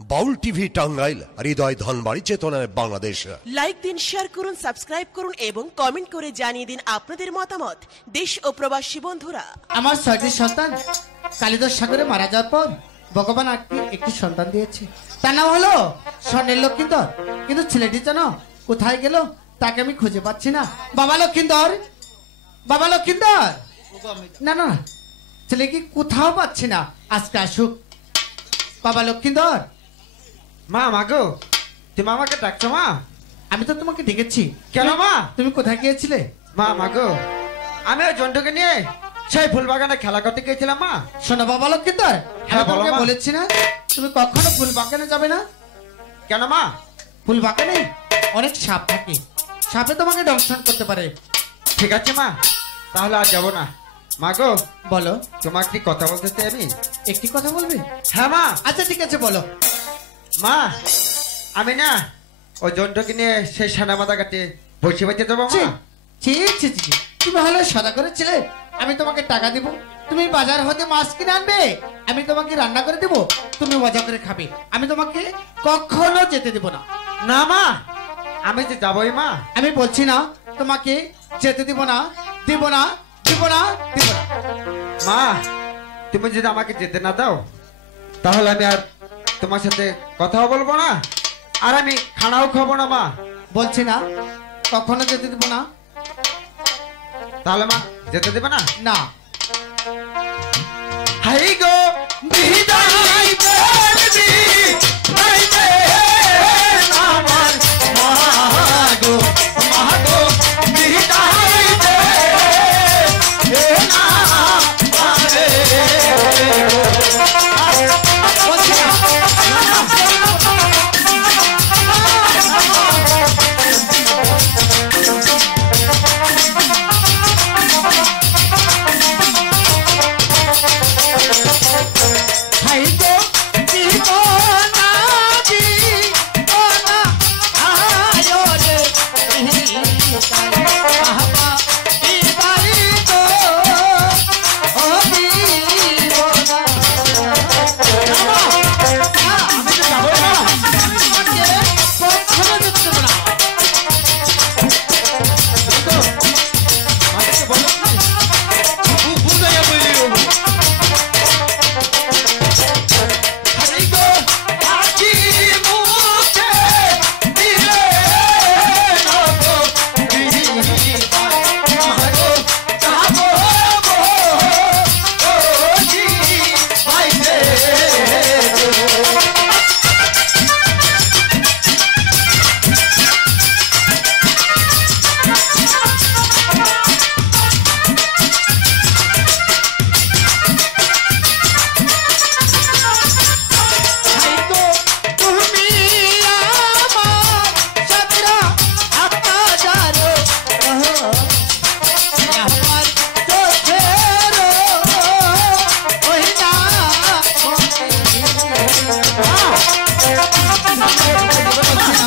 বাউল TV Tangail, হৃদয় ধনবাড়ি, চেতনায় Bangladesh. Like দিন, share করুন, সাবস্ক্রাইব করুন এবং কমেন্ট করে জানিয়ে দিন আপনাদের মতামত। দেশ ও প্রবাসী বন্ধুরা, আমার 6টি সন্তান কালিদাস সাগরে মারা যাওয়ার পর ভগবান একটি সন্তান দিয়েছে, তার নাম হলো স্বর্ণের লক্ষিন্দর। কিন্তু ছেলেটি যেন কোথায় গেল তাকে আমি খুঁজে পাচ্ছি না। বাবা লক্ষিন্দর, বাবা লক্ষিন্দর, না না ছেলে কি কোথাও পাচ্ছি না, আজকে আসুক। বাবা লক্ষিন্দর। মা, মাগো, তুমি আমাকে ডাকছো? মা, আমি তো তোমাকে ডেকেছি। কেন মা? তুমি কোথায় গিয়েছিলে? মা, মাগো, আমি ওই জন্টুকে নিয়ে সেই ফুল বাগানে খেলা করতে গিয়েছিলাম। মা শোনো বাবা লক্ষিন্দর, আমি বলো তোমাকে মা। বলেছি না তুমি কখনো ফুল বাগানে যাবে না। কেন মা? ফুল বাগানে অনেক সাপ থাকে, সাপে তোমাকে দংশন করতে পারে। ঠিক আছে মা, তাহলে আর যাবো না। মাগো, বলো। তোমাকে কি কথা বলতে চাই আমি? একটি কথা বলবে? হ্যাঁ মা। আচ্ছা ঠিক আছে, বলো। মা, আমি না ওই জন্টুকে নিয়ে সেই সানামাদা কাটে বসে বসে যাবো। মা, ছি ছি ছি, তুমি হলো সদা করে ছেলে। আমি তোমাকে টাকা দিব, তুমি বাজার হতে মাছ কিনে আনবে, আমি তোমাকে রান্না করে দেবো, তুমি মজা করে খাবে, আমি তোমাকে কখনো যেতে দেব না। না মা, আমি যে যাবোই। মা, আমি বলছি না তোমাকে যেতে দিব না, দিব না, দিব না, দিব না। মা, তুমি যদি আমাকে যেতে না দাও তাহলে আমি আর তোমার সাথে কথাও বলবো না, আর আমি খানাও খাবো না। মা, বলছি না কখনো যেতে দিব না। তাহলে মা যেতে দেবে না? না। হাই গো বিদায় করবি নাইতে আমার মাগো, মাগো বিদায় দে না আরে। বলছি না। হাই গো জীবনা জীবনা আয়ো রে আহা বিদায় গো ও জীবনা। আমি তো যাবো না, আমি তোমাকে কখনো যেতে দেব না। আমাকে বলো বুঝাইয়া বলি। হাই গো আখি মুখে দিলে নগো বিদায় মাগো যাবো গো ও জি বাইতে। হাই গো তুমি আমার সাথরা আজারো আমার চোখের ওই না বলছি না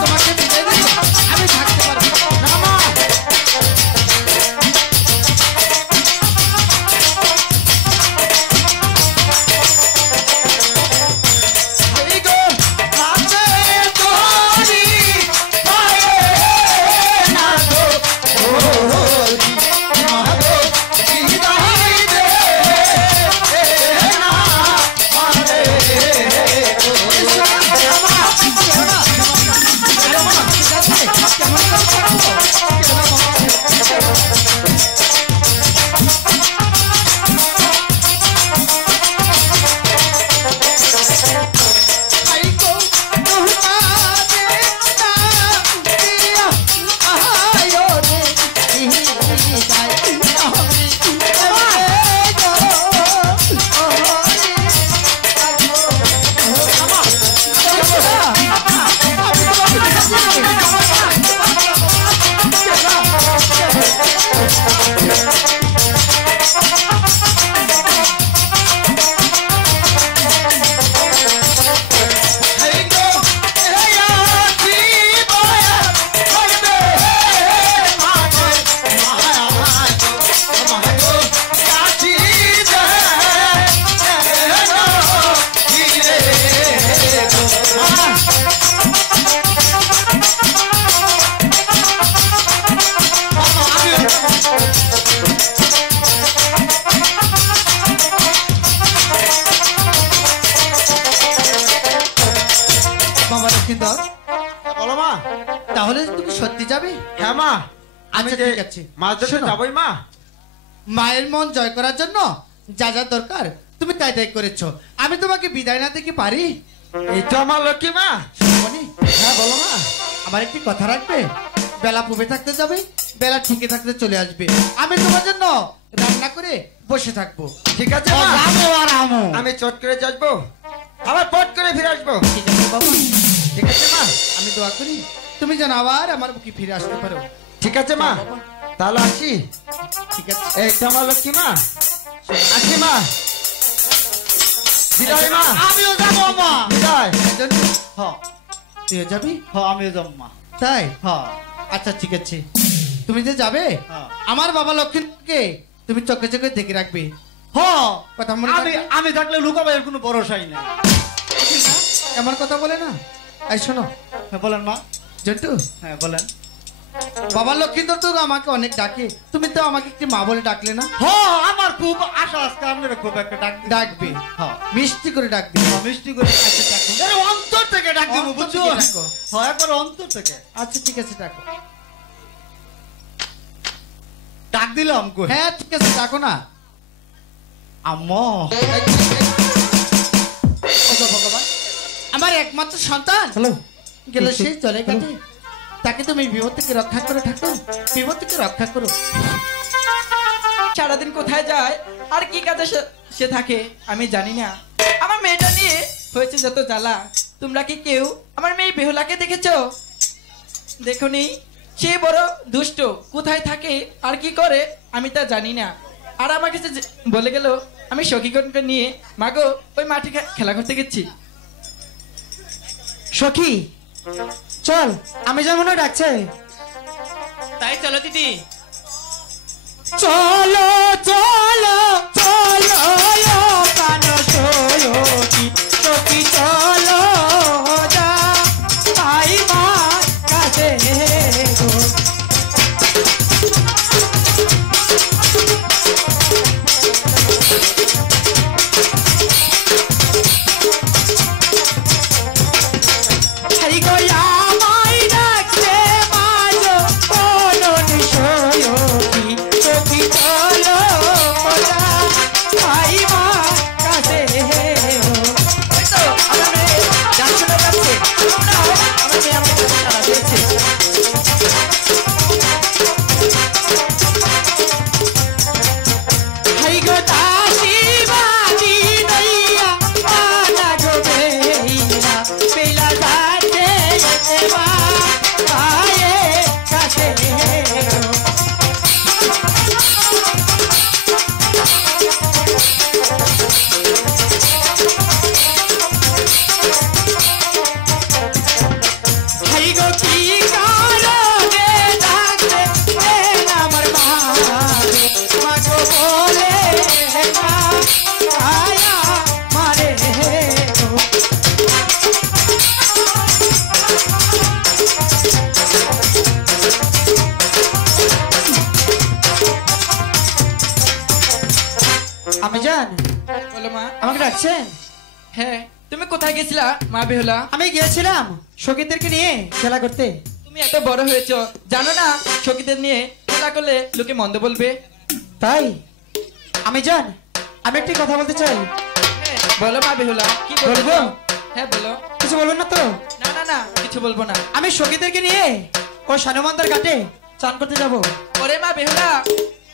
তোমাকে বিদায় দেব, আমি থাকতে পারবো না। হাই গো হাতে তোরি পায়ে না গো ও মাগো বিদায় দে না আরে। লক্ষ্মীধর, বলো মা। তাহলে তুমি সত্যি যাবে? হ্যাঁ মা, আমি আচ্ছা, যে ঠিক আছে। মাছ ধরতে শোনো, যাবোই মা। মায়ের মন জয় করার জন্য যা যা দরকার তুমি তাই তাই করেছো। আমি তোমাকে বিদায় না দিতে পারি? এই তো আমার লক্ষ্মী মা। শুনবনি? হ্যাঁ বলো মা। আমার একটি কথা রাখবে, বেলা পুবে থাকতে যাবে, বেলা ঠিকই থাকতে চলে আসবে। আমি তোমার জন্য রান্না করে বসে থাকবো। ঠিক আছে মা, আমি চট করে যাবো, আবার পট করে ফিরে আসবো। ঠিক আছে বাবা, ঠিক আছে মা। আমি দোয়া করি তুমি যেন আবার আমার বুকে ফিরে আসতে পারো। ঠিক আছে মা, তাহলে আসি। ঠিক আছে, এই তো আমার লক্ষ্মী মা, আসি মা। বিদায় মা। আমিও যাবো মা। বিদায়। হ্যাঁ, তুই যাবি? হ্যাঁ আমিও যাবো মা। তাই? হ্যাঁ আচ্ছা ঠিক আছে, তুমি যে যাবে হ্যাঁ। আমার বাবা লক্ষ্মীকে তুমি চোখে চোখে দেখে রাখবে। হ্যাঁ কথা মনে আমি থাকবে? আমি থাকলে লুকাবাইয়ের কোনো ভরসাই নেই। আমার কথা বলে না। এই শোনো হ্যাঁ বলেন মা। জন্টু, হ্যাঁ বলেন। বাবা লক্ষ্মীধর তো আমাকে অনেক ডাকে, তুমি তো আমাকে একটি মা বলে ডাকলে না? হ্যাঁ আমার খুব আশা আজকে আপনার খুব একটা ডাক ডাকবে, হ্যাঁ মিষ্টি করে ডাকবে। মিষ্টি করে আচ্ছা ডাকো। এর অন্তর থেকে ডাক দেবো অন্তর বুঝছো? থেকে ডাকো। হ্যাঁ একবার অন্তর থেকে আচ্ছা ঠিক আছে ডাকো। ডাক দিলাম কই? হ্যাঁ ঠিক আছে ডাকো না। আম্মা ওগো ভগবান, আমার একমাত্র সন্তান হ্যালো গেল সে চলে গেছে, তাকে তুমি বিপদ থেকে রক্ষা করো ঠাকুর, বিপদ থেকে রক্ষা করো। সারাদিন কোথায় যায় আর কি কাজে সে থাকে আমি জানি না। আমার মেয়েটা নিয়ে হয়েছে যত জ্বালা। তোমরা কি কেউ আমার মেয়ে বেহুলাকে দেখেছো? দেখোনি? সে বড় দুষ্ট, কোথায় থাকে আর কি করে আমি তা জানি না। আর আমাকে যে বলে গেল আমি সখীগণকে নিয়ে মাগো ওই মাঠে খেলা করতে গেছি। সখী চল, আমি যেন মনে ডাকছে। তাই চলো দিদি। চলো চলো চলো কানো সখী, সখী চলো যা ভাই মা কাছে গো। হাই গো আমায় ডাকছে মাঝো কোনো সখী, সখী চলো যা ভাই মা কাছে গো। ওই তো আমার মেয়ে গান শুনে যাচ্ছে। আমার মেয়ে আমাকে সাড়া দিয়েছে। হাই গো দাসী বাদি নইয়া আনা গো বেইয়া, বেলা যাচ্ছে এবা পায়ে কাছে গো। হাই গো কি কারণে ডাকছে এ আমার মা গো, মা গো বলে না আয়া মারে গো। আমি জান, বলো মা। আমাকে ডাকছেন? হ্যাঁ, তুমি কোথায় গেছিলা মা বেহুলা? আমি গিয়েছিলাম সখীদেরকে নিয়ে খেলা করতে। তুমি এত বড় হয়েছো, জানো না সখীদের নিয়ে খেলা করলে লোকে মন্দ বলবে? তাই আমি জান, আমি একটি কথা বলতে চাই। হ্যাঁ, বলো মা বেহুলা, কি বলতে বলবো? চাও? হ্যাঁ বলো। কিছু বলবেন না তো? না না না, কিছু বলবো না। আমি সখীদেরকে নিয়ে ও সানুমন্দার ঘাটে চান করতে যাব। ওরে মা বেহুলা,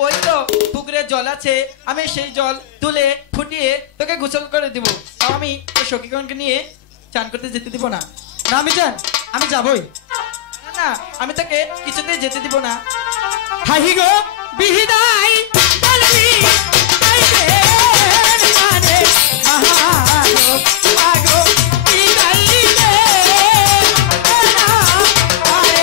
ওই তো পুকুরে জল আছে, আমি সেই জল তুলে ফুটিয়ে তোকে গোসল করে দিব। তাও আমি ওই সখীগণকে নিয়ে চান করতে যেতে দিব না। না আমি জান, আমি যাবই। না না, আমি তোকে কিছুতেই যেতে দিব না। হাহি গো বিহিদাই বলবি আইবে মানে আহাগো আগো বিদাইলে না আরে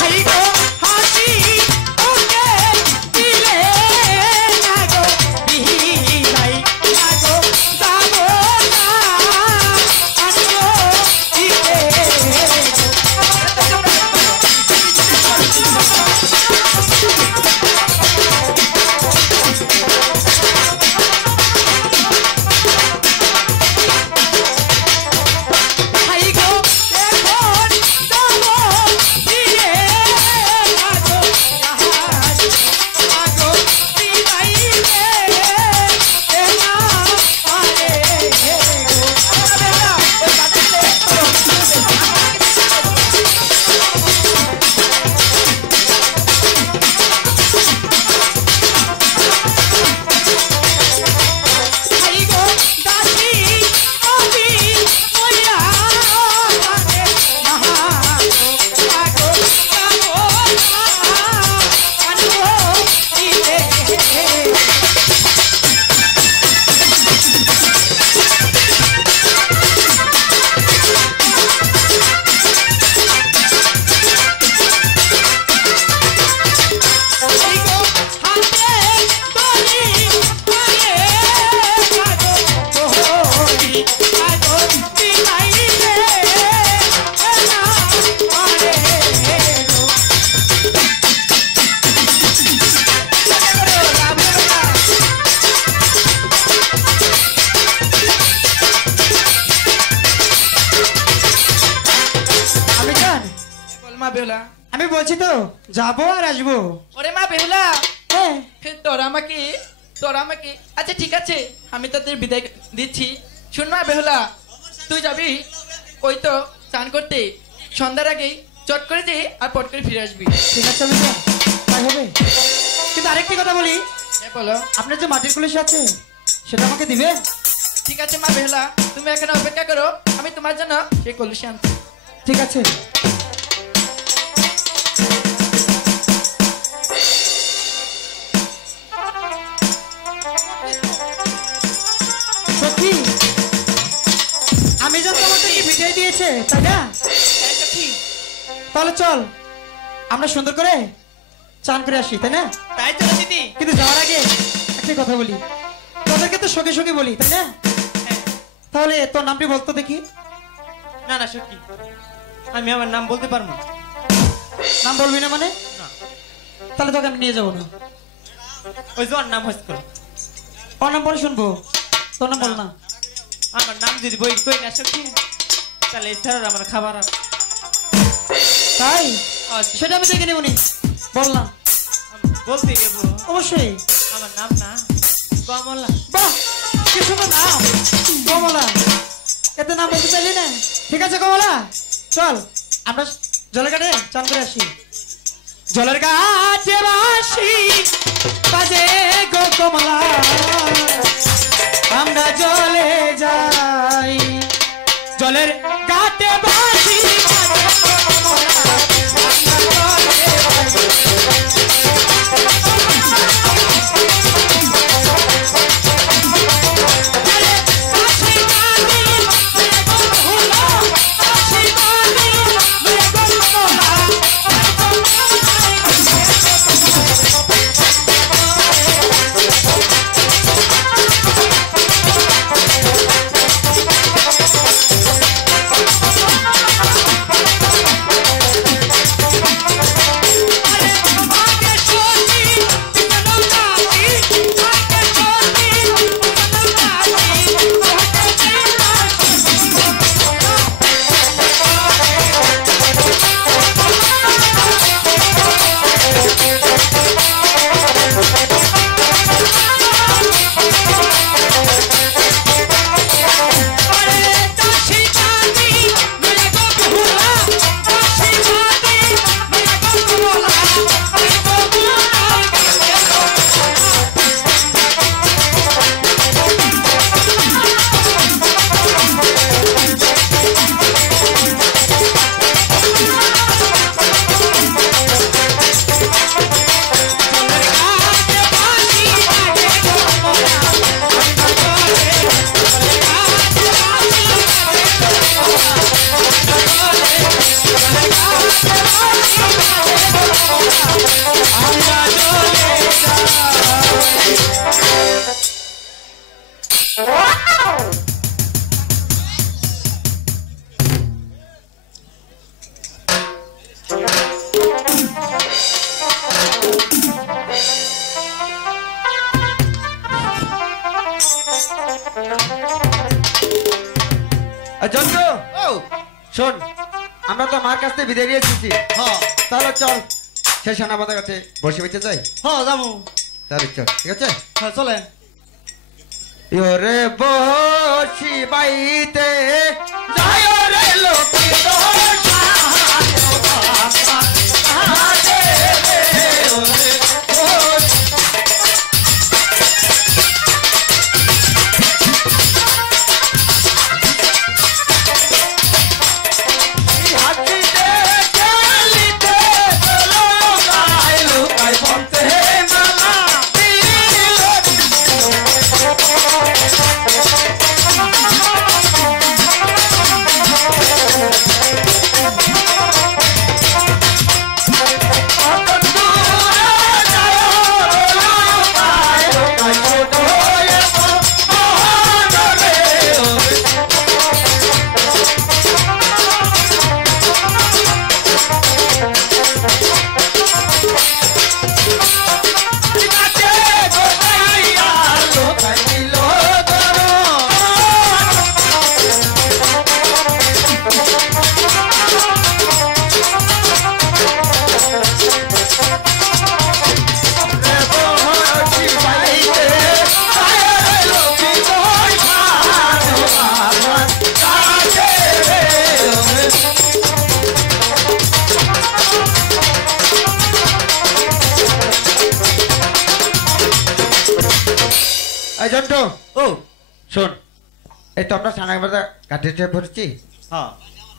হাই গো হাসি ওকে দিলে না গো বিহিদাই না মা বেহুলা। আমি বলছি তো যাবো আর আসবো। ওরে মা বেহুলা, হ্যাঁ তোরা আমাকে আচ্ছা ঠিক আছে, আমি তোদের বিদায় দিচ্ছি। শুন মা বেহুলা, তুই যাবি ওই তো চান করতে, সন্ধ্যার আগেই চট করে যে আর পট করে ফিরে আসবি। ঠিক আছে, আমি যাই, তাই হবে। কিন্তু আরেকটি কথা বলি, হ্যাঁ বলো। আপনার যে মাটির কলসি আছে সেটা আমাকে দিবেন? ঠিক আছে মা বেহুলা, তুমি এখানে অপেক্ষা করো, আমি তোমার জন্য সেই কলসি আনছি। ঠিক আছে। সত্যি আমি যখন তোমাদেরকে বিদায় দিয়েছে তাই না? তাহলে চল আমরা সুন্দর করে চান করে আসি, তাই না? তাই চলো দিদি। কিন্তু যাওয়ার আগে একটা কথা বলি, তোদেরকে তো সঙ্গে সঙ্গে বলি, তাই না? তাহলে তোর নামটি বলতো দেখি। না না সত্যি আমি আমার নাম বলতে পারবো না। নাম বলবি না মানে? তাহলে তোকে আমি নিয়ে যাবো না। ওই যে ওর নাম হচ্ছে, ওর নাম পরে শুনবো, তোর নাম বল না। আমার নাম যদি বই কই না সত্যি তাহলে এছাড়া আমার খাবার আর তাই সেটা আমি দেখে নেবনি, বল না। বলতে গেবো অবশ্যই। আমার নাম না কমলা। বাহ কি সুন্দর নাম, কমলা। এত নাম বলতে চাইলি না? ঠিক আছে কমলা, চল আমরা জলের ঘাটে চান করে আসি। জলের ঘাটে বাসি বাজে গো কমলা, আমরা জলে যাই। জলের ঘাটে বাসি বাজে গো কমলা, আমরা জন্তু শোন, আমরা তো মার কাছ থেকে বিদায় নিয়ে এসেছি। হ্যাঁ তাহলে চল শেষ আমাদের কাছে বসে বেঁচে যাই। হ্যাঁ যাবো। তাহলে চল, ঠিক আছে? হ্যাঁ চলেন। ইরে বসি বাইতে যায় রে লোকিত ও শোন, এই তো আমরা সানা বাজার কাটিয়ে পড়ছি। হ্যাঁ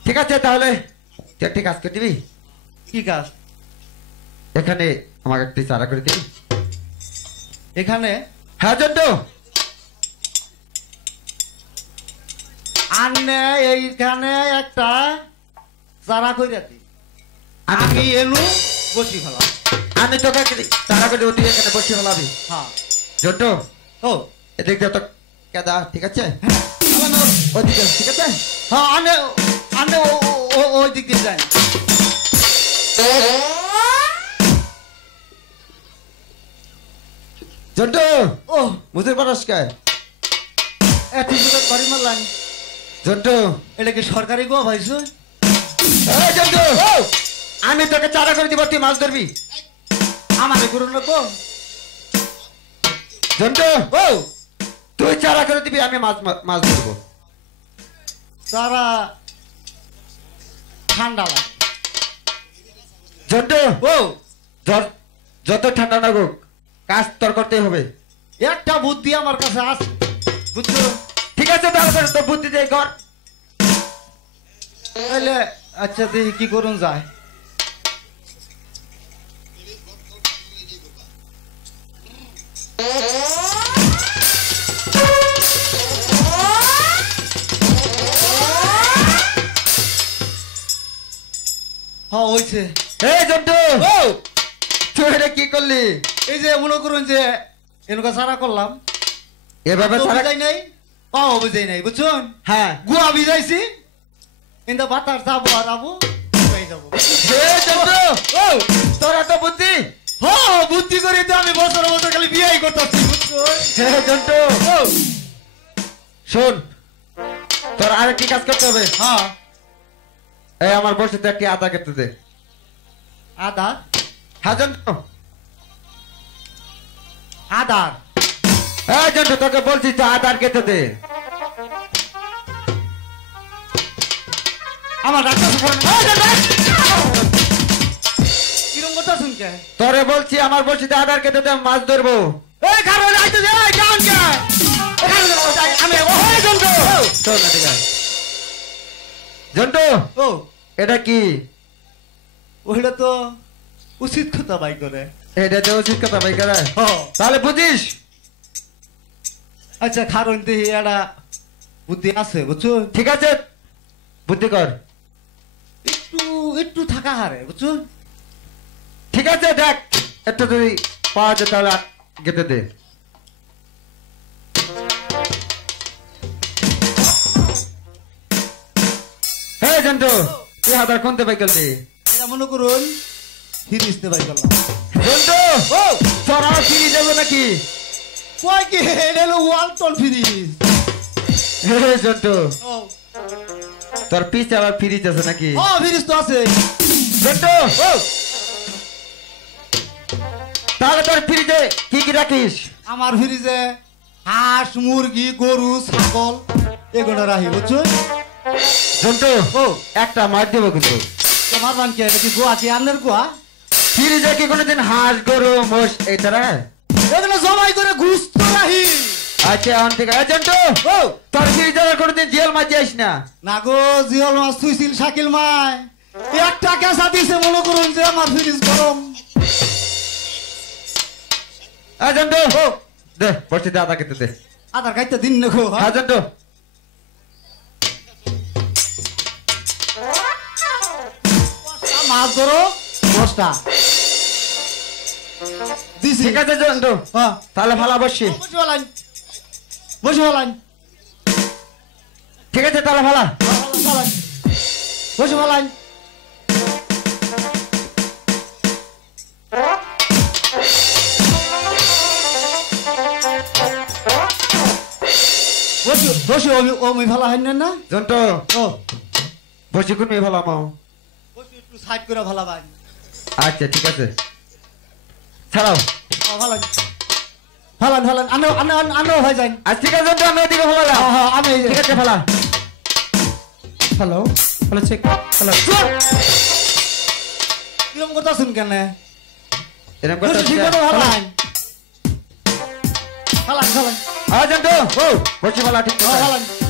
ঠিক আছে, তাহলে তুই একটি কাজ করে দিবি। কি কাজ? এখানে আমাকে একটি চারা করে দিবি। এখানে হ্যাঁ জন্টু, আনে এইখানে একটা চারা কইরা দি, আমি এনু বসি ফেলাম। আমি তোকে একটি চারা করে তুই এখানে বসে ফেলাবি। হ্যাঁ জন্টু, ও এদিক দিয়ে তো কেদা, ঠিক আছে? ওদিকে, ঠিক আছে? হ্যাঁ আনে আনে ওই দিক দিয়ে যাই। জন্টু, ও বুঝতে পারস কে? এত দূর বাড়ি মারলাম। জন্টু, এটা কি সরকারি গোয়া ভাইছো? এই জন্টু, আমি তোকে চারা করে দিব, তুই মাছ ধরবি। আমারে করুন না তো। জন্টু, তুই চারা করে দিবি, আমি মাছ ধরবো। চারা ঠান্ডা লাগে। জন্টু, ও যত ঠান্ডা লাগুক কাজ তোর করতেই হবে। একটা বুদ্ধি আমার কাছে আছে, বুঝছো? ঠিক আছে, তাহলে তোর বুদ্ধি দিয়ে কর। তাহলে আচ্ছা দেখি কি করুন যায়। হ্যাঁ হয়েছে। এই জন্টু, তুই এটা কি করলি? এই যে মনে করুন যে এনকা সারা করলাম, এভাবে তো চারা? বুঝাই নাই, পাও বুঝাই নাই, বুঝছুন? হ্যাঁ। গুয়া ভিজাইছি, কিন্তু বাতাস যাবো আর আবু হয়ে যাবো। এই জন্টু, তোর এত বুদ্ধি? হ্যাঁ বুদ্ধি করে তো আমি বছর বছর খালি বিয়াই করতেছি, বুঝছো? এই জন্টু, শোন, তোর আরেকটি কাজ করতে হবে। হ্যাঁ এই আমার বসে একটি আদা কেটে দে। আদার হ্যাঁ জন্টু, আদার এই জন্টু, তোকে বলছি তো আদার কেটে দে। আমার ডাক্তার কিরম কথা শুনছে? তোরে বলছি আমার বসিতে আদার কেটে দে, আমি মাছ ধরবো। এই কারণে আইতে দে, কেমন কে? আমি ওই জন্তু। শোন না, ঠিক আছে জন্টু, ও এটা কি? ওইটা তো উচিত কথা বাই করে। এটা তো উচিত কথা ভাই করে। ও তাহলে বুঝিস? আচ্ছা কারণ দেখি একটা বুদ্ধি আছে, বুঝছো? ঠিক আছে, বুদ্ধি কর। একটু একটু থাকা হারে, বুঝছো? ঠিক আছে, দেখ একটু যদি পাওয়া যায় তাহলে গেতে দে। হ্যাঁ জন্টু, তুই হাতার কোনতে পাই গেলি? এটা মনে করুন ফিরিস্তে বাই করলাম। জন্টু, তোর আমার ফিরি দেবো নাকি? কয় কি এটা হলো ওয়ালটন ফিরিজ। হ্যাঁ জন্টু, ও তোর পিছে আবার ফিরিজ আছে নাকি? ও ফিরিজ তো আছে। জন্টু, তাহলে তোর ফ্রিজে কি কি রাখিস? আমার ফ্রিজে হাঁস মুরগি গরু ছাগল এগুলো রাখি, বুঝছো? জন্টু, একটা মার দেবো কিন্তু। তোমার বানকে এটা কি গোয়া কি আন্নের গোয়া? ফ্রিজে কি কোনোদিন হাঁস গরু মোষ এই তারা? এগুলো জমাই করে গুস্ত রাখি। আচ্ছা এখন ঠিক আছে। জন্টু, তোর ফ্রিজে কোনোদিন জিয়াল মাছ যাইস না? না গো, জিয়ল মাছ থুইছিল শাকিল মায়, একটা কেঁচা দিছে, মনে করুন যে আমার ফ্রিজ গরম। জন্টু, দে বসে দে, আদা খেতে দে। আধার কাইতে দিন দেখো। হ্যাঁ জন্টু, মাছ ধরো 10টা দিছি। ঠিক আছে জন্টু, হ্যাঁ তাহলে ভালো বসছি। বসে বলান, বসে বলান, ঠিক আছে তাহলে ভালো। বসে বলান। বসে ওমি ভালো হয় না? জন্টু, ও বসি কোন মেয়ে ভালো মাও? বসে একটু সাইড করে ভালো ভাই। আচ্ছা ঠিক আছে, ছাড়াও। ভালো ভালো ভালো আনো আনো আনো হয়ে যায়। আচ্ছা ঠিক আছে জন্টু, আমি এদিকে ভালো লাগলাম। হ্যাঁ আমি ঠিক আছে ভালো। Hello hello check hello. কিরম করতেছেন কেন? এরকম কথা ঠিক হচ্ছে? আছে ভালো হয়। হালান হালান জানতো ও বসে বলা ঠিক হালান